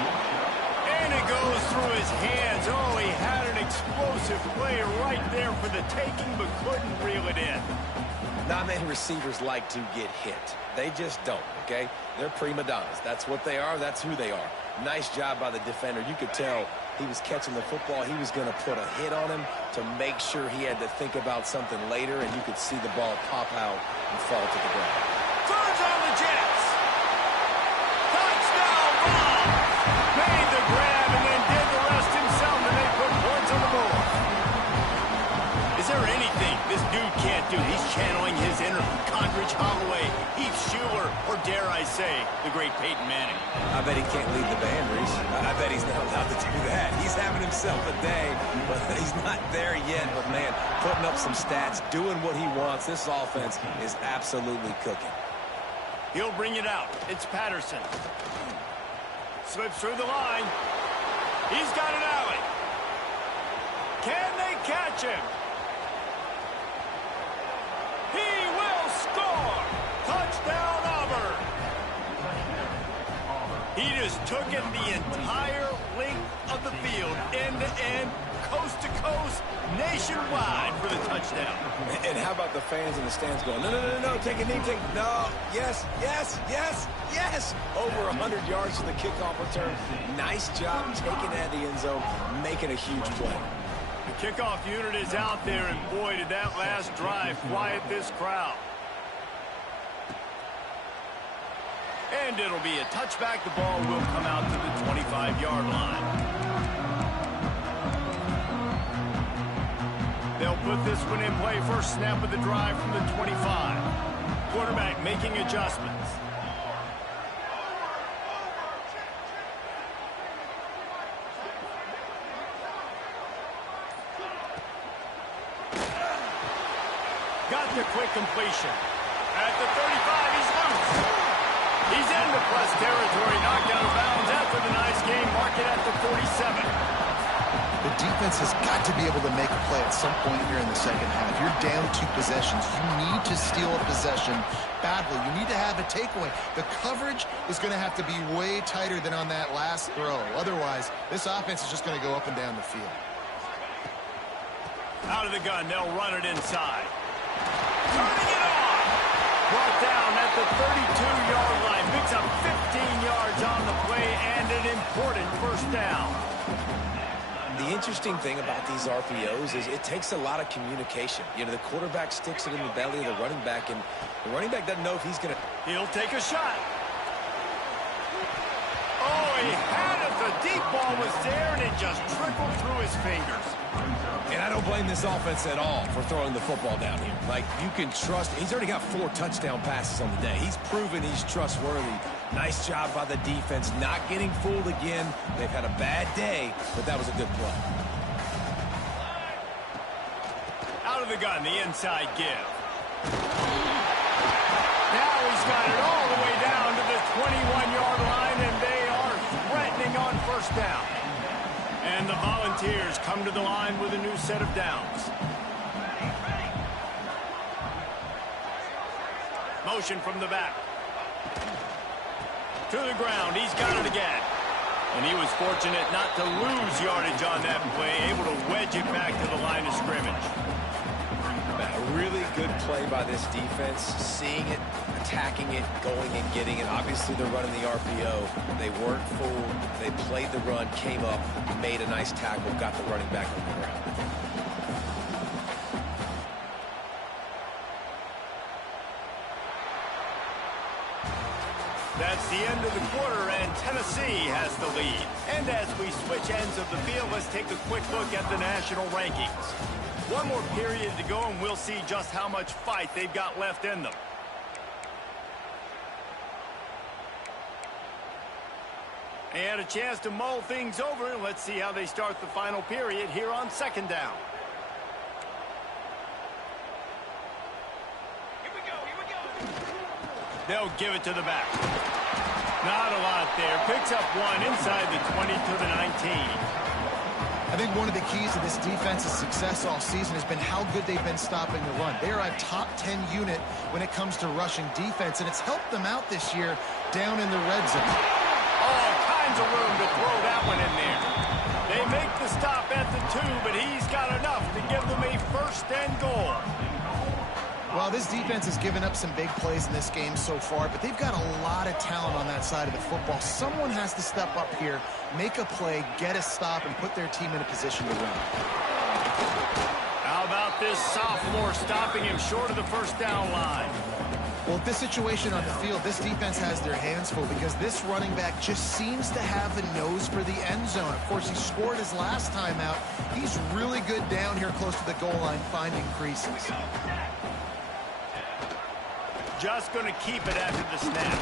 And it goes through his hands. Oh, he had an explosive play right there for the taking, but couldn't reel it in. Not many receivers like to get hit. They just don't, okay? They're prima donnas. That's what they are. That's who they are. Nice job by the defender. You could tell he was catching the football. He was going to put a hit on him to make sure he had to think about something later, and you could see the ball pop out and fall to the ground. Turns on the Jets. Touchdown ball. Made the grab and then did the rest himself, and they put points on the board. Is there anything this dude can't do. He's channeling his inner Condridge Holloway, Heath Schuler, or dare I say, the great Peyton Manning. I bet he can't lead the band, Reese. I bet he's not allowed to do that. He's having himself a day, but he's not there yet. But, man, putting up some stats, doing what he wants. This offense is absolutely cooking. He'll bring it out. It's Patterson. Slips through the line. He's got an alley. Can they catch him? He will score! Touchdown, Auburn! He just took it the entire length of the field, end-to-end, coast-to-coast, nationwide for the touchdown. And how about the fans in the stands going, no, take a knee, no, yes, yes, yes, yes. Over 100 yards to the kickoff return. Nice job taking that to the end zone, making a huge play. The kickoff unit is out there, and boy, did that last drive quiet this crowd. And it'll be a touchback. The ball will come out to the 25-yard line. They'll put this one in play. First snap of the drive from the 25. Quarterback making adjustments. Got the quick completion. At the 35, he's loose. He's into plus territory, knocked out of bounds after the nice game. Mark it at the 47. The defense has got to be able to make a play at some point here in the second half. You're down 2 possessions. You need to steal a possession badly. You need to have a takeaway. The coverage is going to have to be way tighter than on that last throw. Otherwise, this offense is just going to go up and down the field. Out of the gun, they'll run it inside. Turning it on. Brought down at the 32-yard line. Picks up 15 yards on the play and an important first down. The interesting thing about these RPOs is it takes a lot of communication. You know, the quarterback sticks it in the belly of the running back, and the running back doesn't know if he's going to... He'll take a shot. Oh, he had it. The deep ball was there, and it just trickled through his fingers. And I don't blame this offense at all for throwing the football down here. Like, you can trust. He's already got 4 touchdown passes on the day. He's proven he's trustworthy. Nice job by the defense, not getting fooled again. They've had a bad day, but that was a good play. Out of the gun, the inside give. Now he's got it all the way down to the 21-yard line, and they are threatening on first down. And the Volunteers come to the line with a new set of downs. Motion from the back. To the ground. He's got it again. And he was fortunate not to lose yardage on that play, able to wedge it back to the line of scrimmage. A really good play by this defense, seeing it, attacking it, going and getting it. Obviously, they're running the RPO. They weren't fooled. They played the run, came up, made a nice tackle, got the running back on the ground. That's the end of the quarter, and Tennessee has the lead. And as we switch ends of the field, let's take a quick look at the national rankings. One more period to go, and we'll see just how much fight they've got left in them. They had a chance to mull things over. Let's see how they start the final period here on second down. Here we go. They'll give it to the back. Not a lot there. Picks up one inside the 20 to the 19. I think one of the keys to this defense's success all season has been how good they've been stopping the run. They are a top 10 unit when it comes to rushing defense, and it's helped them out this year down in the red zone. All kinds of room to throw that one in there. They make the stop at the 2, but he's got enough to give them a first and goal. Well, this defense has given up some big plays in this game so far, but they've got a lot of talent on that side of the football. Someone has to step up here, make a play, get a stop, and put their team in a position to win. How about this sophomore stopping him short of the first down line? Well, with this situation on the field, this defense has their hands full because this running back just seems to have a nose for the end zone. Of course, he scored his last time out. He's really good down here close to the goal line, finding creases. Just going to keep it after the snap.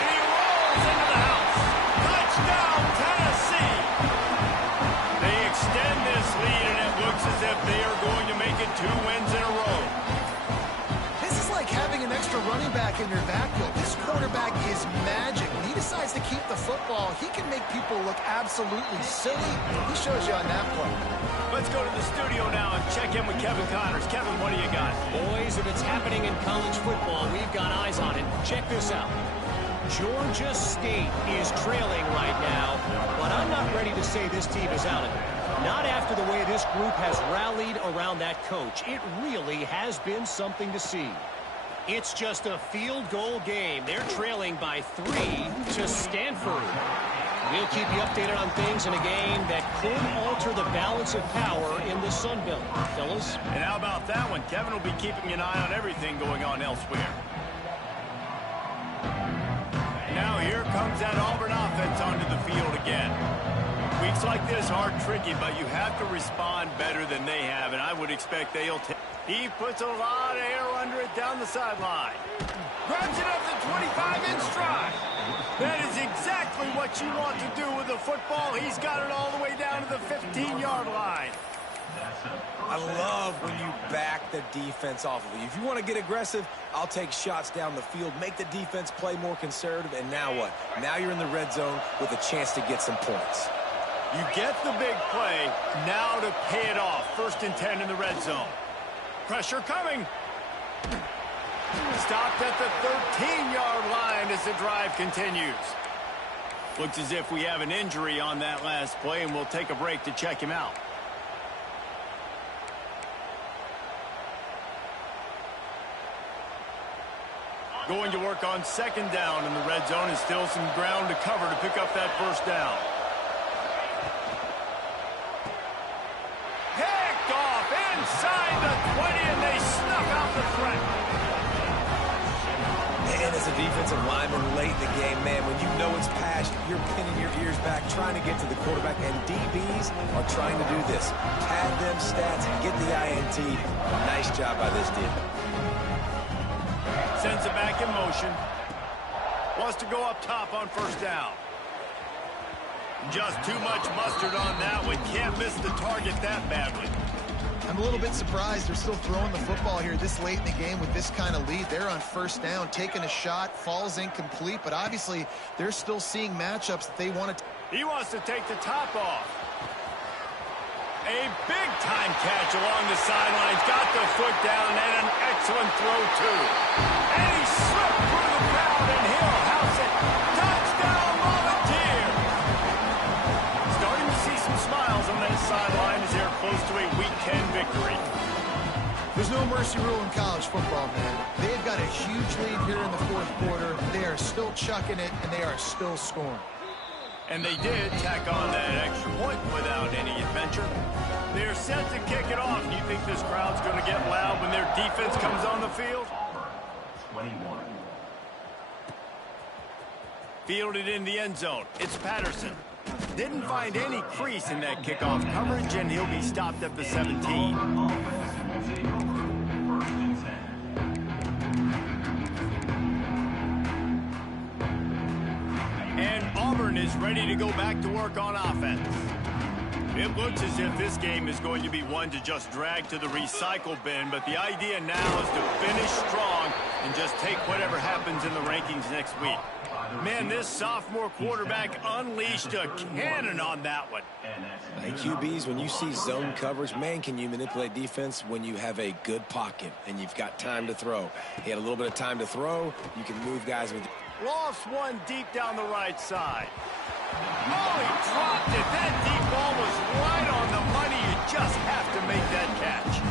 And he rolls into the house. Touchdown, Tennessee! They extend this lead, and it looks as if they are going to make it 2 wins in a row. This is like having an extra running back in your backfield. This quarterback is magic. When he decides to keep the football, he can make people look absolutely silly. He shows you on that play. Let's go to the studio now and check in with Kevin Connors. Kevin, what do you got? Boys, if it's happening in college football, we've got eyes on it. Check this out. Georgia State is trailing right now, but I'm not ready to say this team is out of it. Not after the way this group has rallied around that coach. It really has been something to see. It's just a field goal game. They're trailing by 3 to Stanford. We'll keep you updated on things in a game that could alter the balance of power in the Sun Belt, fellas. And how about that one? Kevin will be keeping an eye on everything going on elsewhere. Now here comes that Auburn offense onto the field again. Weeks like this are tricky, but you have to respond better than they have, and I would expect they'll take. He puts a lot of air under it down the sideline. Grabs it up to 25 in stride. That is exactly what you want to do with the football. He's got it all the way down to the 15-yard line. I love when you back the defense off of you. If you want to get aggressive, I'll take shots down the field, make the defense play more conservative, and now what? Now you're in the red zone with a chance to get some points. You get the big play, now to pay it off. 1st and 10 in the red zone. Pressure coming. Stopped at the 13-yard line as the drive continues. Looks as if we have an injury on that last play, and we'll take a break to check him out. Going to work on 2nd down in the red zone, and still some ground to cover to pick up that 1st down. Picked off inside the 20, and they snuff out the threat. And as a defensive lineman late in the game, man, when you know it's passed, you're pinning your ears back, trying to get to the quarterback, and DBs are trying to do this. Pad them stats and get the INT. Nice job by this dude. Sends it back in motion. Wants to go up top on 1st down. Just too much mustard on that one. Can't miss the target that badly. I'm a little bit surprised they're still throwing the football here this late in the game with this kind of lead. They're on 1st down, taking a shot, falls incomplete, but obviously they're still seeing matchups that they want to. He wants to take the top off. A big-time catch along the sidelines. Got the foot down and an excellent throw, too. And he slipped through the crowd, and he'll house it. Touchdown, Volunteer! Starting to see some smiles on that sideline as they're close to a Week 10 victory. There's no mercy rule in college football, man. They've got a huge lead here in the 4th quarter. They are still chucking it, and they are still scoring. And they did tack on that extra point without any adventure. They're set to kick it off. Do you think this crowd's going to get loud when their defense comes on the field? 21. Fielded in the end zone. It's Patterson. Didn't find any crease in that kickoff coverage, and he'll be stopped at the 17. And Auburn is ready to go back to work on offense. It looks as if this game is going to be one to just drag to the recycle bin, but the idea now is to finish strong and just take whatever happens in the rankings next week. Man, this sophomore quarterback unleashed a cannon on that one. Hey, QBs, when you see zone coverage, man, can you manipulate defense when you have a good pocket and you've got time to throw. He had a little bit of time to throw. You can move guys with. Lost one deep down the right side. Oh, he dropped it. That deep ball was right on the money. You just have to make that catch.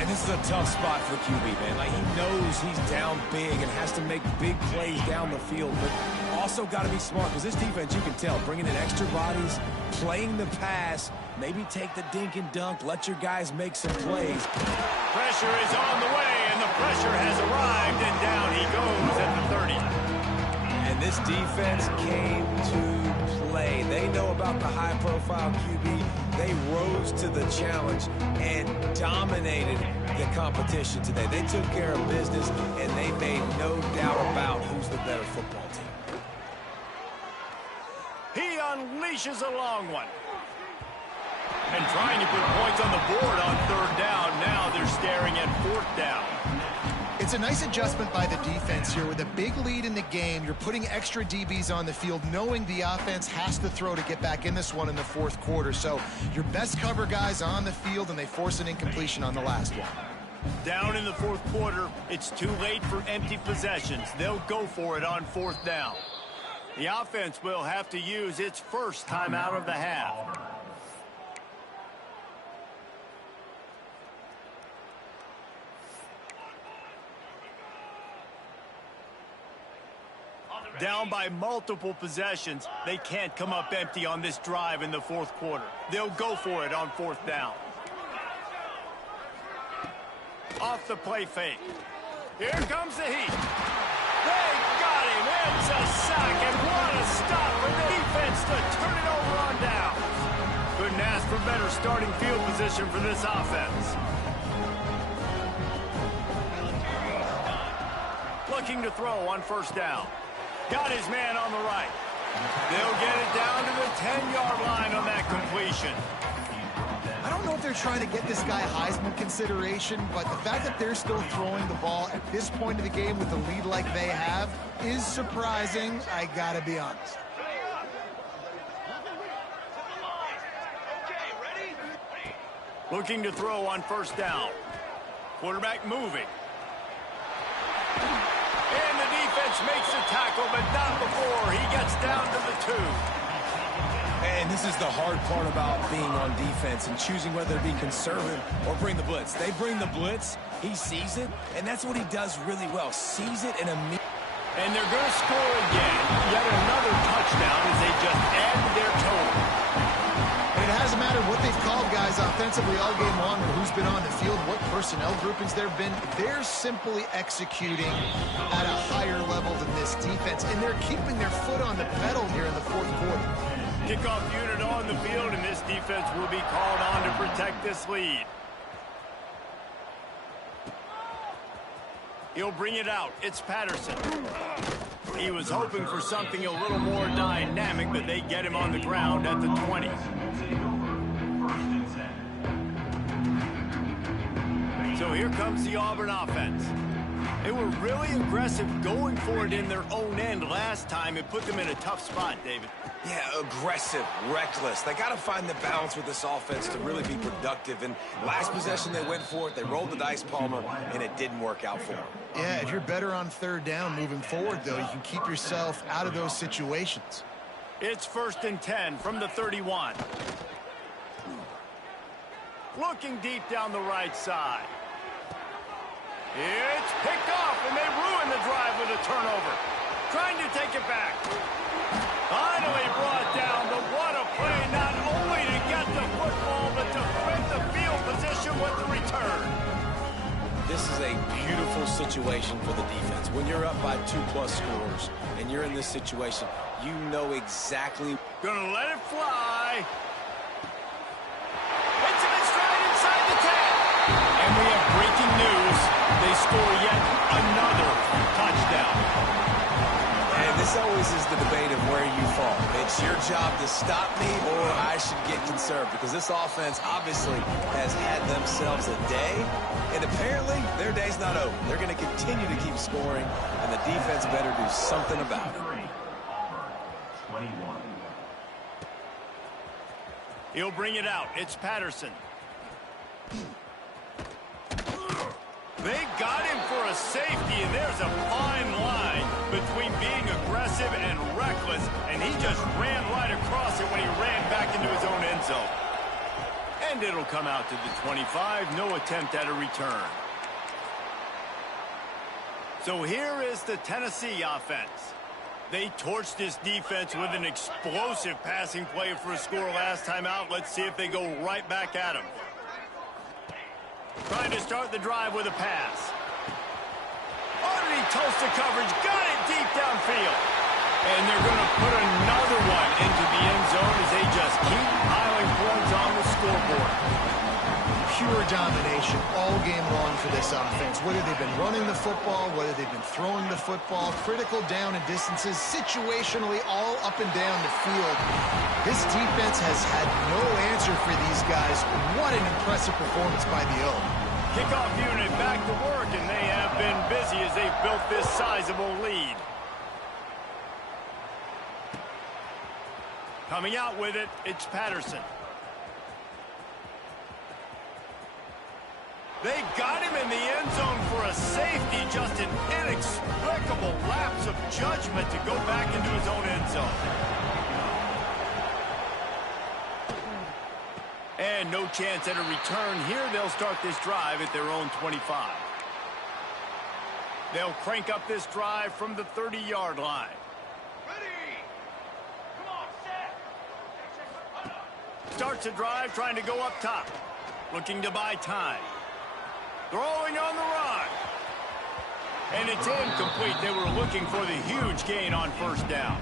And this is a tough spot for the QB, man. Like, he knows he's down big and has to make big plays down the field, but also got to be smart because this defense, you can tell, bringing in extra bodies, playing the pass, maybe take the dink and dunk, let your guys make some plays. Pressure is on the way, and And the pressure has arrived, and down he goes at the 30. And this defense came to play. They know about the high-profile QB. They rose to the challenge and dominated the competition today. They took care of business, and they made no doubt about who's the better football team. He unleashes a long one. And trying to put points on the board on third down. Now they're staring at fourth down. It's a nice adjustment by the defense here. With a big lead in the game, you're putting extra DBs on the field, knowing the offense has to throw to get back in this one in the fourth quarter. So your best cover guys on the field, and they force an incompletion on the last one. Down in the fourth quarter, it's too late for empty possessions. They'll go for it on fourth down. The offense will have to use its first timeout of the half. Down by multiple possessions, they can't come up empty on this drive in the fourth quarter. They'll go for it on fourth down. Off the play fake. Here comes the heat. They got him. It's a sack, and what a stop for the defense to turn it over on down. Couldn't ask for better starting field position for this offense. Looking to throw on first down. Got his man on the right. They'll get it down to the 10-yard line on that completion. I don't know if they're trying to get this guy Heisman consideration, but the fact that they're still throwing the ball at this point of the game with the lead like they have is surprising, I gotta be honest. Looking to throw on first down. Quarterback moving. And the defense makes the tackle, but not before he gets down to the 2. And this is the hard part about being on defense and choosing whether to be conservative or bring the blitz. They bring the blitz, he sees it, and that's what he does really well. Sees it and immediately. And they're going to score again. Yet another touchdown as they just add to their total. And it hasn't mattered what they've called guys offensively all game long or who's been on the field, what personnel groupings there have been. They're simply executing at a higher level than this defense, and they're keeping their foot on the pedal here in the fourth quarter. Kickoff unit on the field, and this defense will be called on to protect this lead. He'll bring it out. It's Patterson. He was hoping for something a little more dynamic, but they get him on the ground at the 20. So here comes the Auburn offense. They were really aggressive going for it in their own end last time. It put them in a tough spot, David. Yeah, aggressive, reckless. They got to find the balance with this offense to really be productive. And last possession, they went for it. They rolled the dice, Palmer, and it didn't work out for them. Yeah, if you're better on third down moving forward, though, you can keep yourself out of those situations. It's 1st and 10 from the 31. Looking deep down the right side. It's picked off, and they ruin the drive with a turnover. Trying to take it back. Finally brought down, but what a play, not only to get the football, but to flip the field position with the return. This is a beautiful situation for the defense. When you're up by 2+ scores and you're in this situation, you know exactly. Gonna let it fly. Hits him in stride inside the 10. And we have breaking news. They score yet another touchdown. And this always is the debate of where you fall. It's your job to stop me or I should get conserved, because this offense obviously has had themselves a day, and apparently their day's not over. They're going to continue to keep scoring, and the defense better do something about it. He'll bring it out. It's Patterson. They got him for a safety, and there's a fine line between being aggressive and reckless, and he just ran right across it when he ran back into his own end zone. And it'll come out to the 25, no attempt at a return. So here is the Tennessee offense. They torched this defense with an explosive passing play for a score last time out. Let's see if they go right back at him. Trying to start the drive with a pass. Underneath Tulsa coverage, got it deep downfield. And they're going to put another one into the end zone as they just keep piling points on the scoreboard. Pure domination all game long for this offense. Whether they've been running the football, whether they've been throwing the football, critical down and distances, situationally all up and down the field. This defense has had no answer for these guys. What an impressive performance by the O. Kickoff unit back to work, and they have been busy as they've built this sizable lead. Coming out with it, it's Patterson. They got him in the end zone for a safety, just an inexplicable lapse of judgment to go back into his own end zone. And no chance at a return here. They'll start this drive at their own 25. They'll crank up this drive from the 30-yard line. Ready! Come on, set! Starts a drive trying to go up top. Looking to buy time. Throwing on the run. And it's incomplete. They were looking for the huge gain on first down.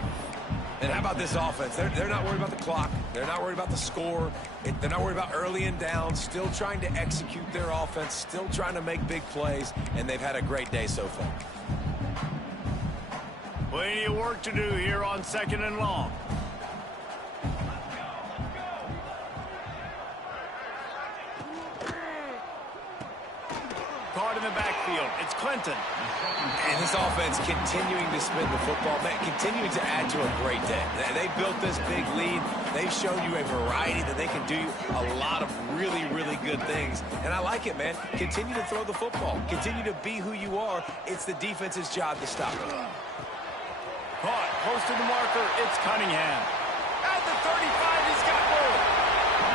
And how about this offense? They're not worried about the clock. They're not worried about the score. They're not worried about early and down. Still trying to execute their offense. Still trying to make big plays. And they've had a great day so far. Plenty of work to do here on 2nd and long. Caught in the backfield. It's Clinton. And this offense continuing to spin the football, man, continuing to add to a great day. They built this big lead. They've shown you a variety that they can do a lot of really, really good things. And I like it, man. Continue to throw the football. Continue to be who you are. It's the defense's job to stop it. Caught. Close to the marker. It's Cunningham. At the 35, he's got more.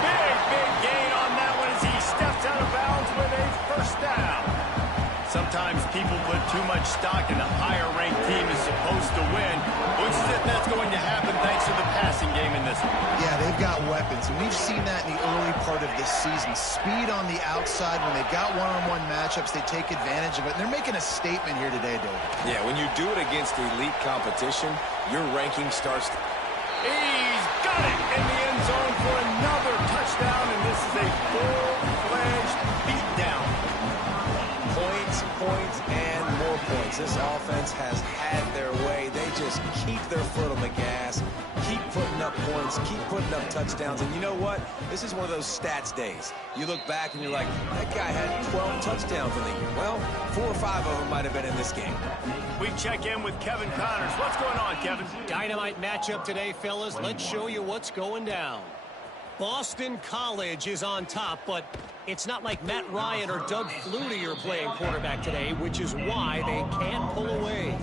Big gain on that one as he steps out of bounds with a first down. Sometimes people put too much stock in a higher-ranked team is supposed to win. Looks as if that's going to happen thanks to the passing game in this one. Yeah, they've got weapons, and we've seen that in the early part of this season. Speed on the outside. When they've got one-on-one matchups, they take advantage of it. And they're making a statement here today, David. Yeah, when you do it against elite competition, your ranking starts to... He's got it in the end zone for another touchdown, and this is a full-fledged beatdown. Points, and more points. This offense has had their way. They just keep their foot on the gas, keep putting up points, keep putting up touchdowns. And you know what? This is one of those stats days. You look back and you're like, that guy had 12 touchdowns in the year. Well, 4 or 5 of them might have been in this game. We check in with Kevin Connors. What's going on, Kevin? Dynamite matchup today, fellas. Let's show you what's going down. Boston College is on top, but it's not like Matt Ryan or Doug Flutie are playing quarterback today, which is why they can't pull away.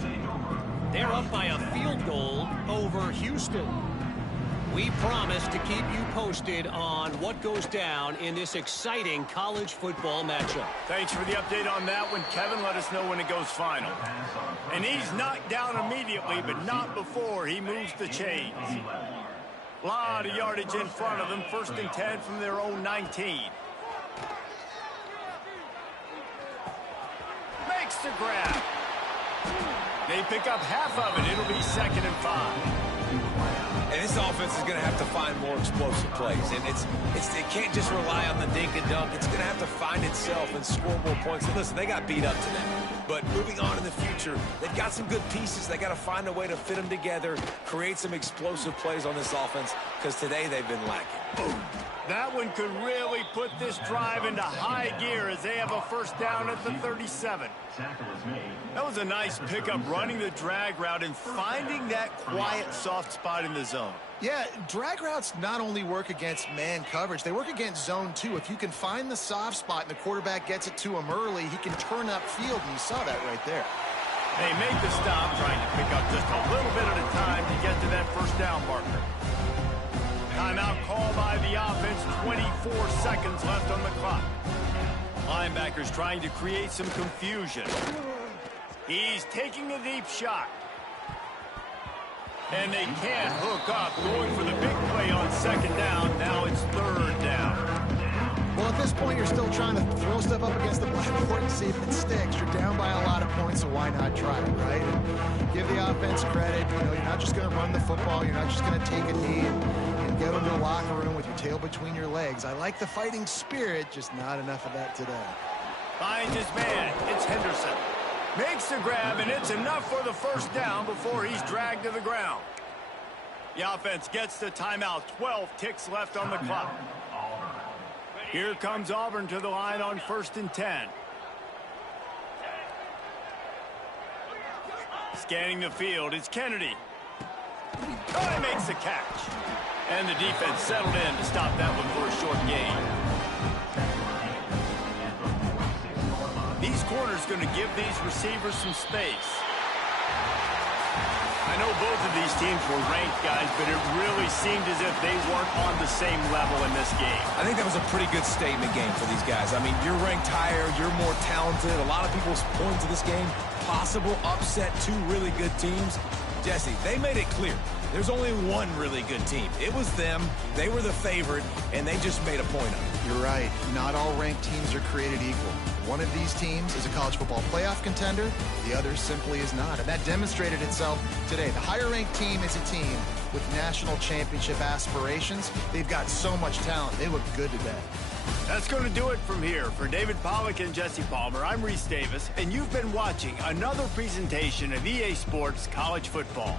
They're up by a field goal over Houston. We promise to keep you posted on what goes down in this exciting college football matchup. Thanks for the update on that one, Kevin. Let us know when it goes final. And he's knocked down immediately, but not before he moves the chains. A lot of yardage in front of them. 1st and 10 from their own 19. Makes the grab. They pick up half of it. It'll be 2nd and 5. And this offense is going to have to find more explosive plays. And it can't just rely on the dink and dunk. It's going to have to find itself and score more points. And listen, they got beat up today. But moving on in the future, they've got some good pieces. They got to find a way to fit them together, create some explosive plays on this offense, because today they've been lacking. That one could really put this drive into high gear as they have a first down at the 37. That was a nice pickup, running the drag route and finding that quiet, soft spot in the zone. Yeah, drag routes not only work against man coverage, they work against zone too. If you can find the soft spot and the quarterback gets it to him early, he can turn upfield, and you saw that right there. They make the stop, trying to pick up just a little bit at a time to get to that first down marker. Timeout call by the offense, 24 seconds left on the clock. Linebackers trying to create some confusion. He's taking a deep shot. And they can't hook up, going for the big play on 2nd down. Now it's 3rd down. Well, at this point, you're still trying to throw stuff up against the blackboard and see if it sticks. You're down by a lot of points, so why not try it, right? And give the offense credit. You know, you're not just going to run the football. You're not just going to take a knee and get into the locker room with your tail between your legs. I like the fighting spirit, just not enough of that today. Finds his man. It's Henderson. Makes the grab, and it's enough for the first down before he's dragged to the ground. The offense gets the timeout. 12 ticks left on the clock. Here comes Auburn to the line on 1st and 10. Scanning the field, it's Kennedy. Oh, he makes the catch. And the defense settled in to stop that one for a short gain. These corners going to give these receivers some space. I know both of these teams were ranked, guys, but it really seemed as if they weren't on the same level in this game. I think that was a pretty good statement game for these guys. I mean, you're ranked higher, you're more talented. A lot of people point to this game, possible upset, two really good teams. Jesse, they made it clear. There's only one really good team. It was them. They were the favorite, and they just made a point of it. You're right. Not all ranked teams are created equal. One of these teams is a college football playoff contender. The other simply is not. And that demonstrated itself today. The higher-ranked team is a team with national championship aspirations. They've got so much talent. They look good today. That's going to do it from here. For David Pollack and Jesse Palmer, I'm Reese Davis, and you've been watching another presentation of EA Sports College Football.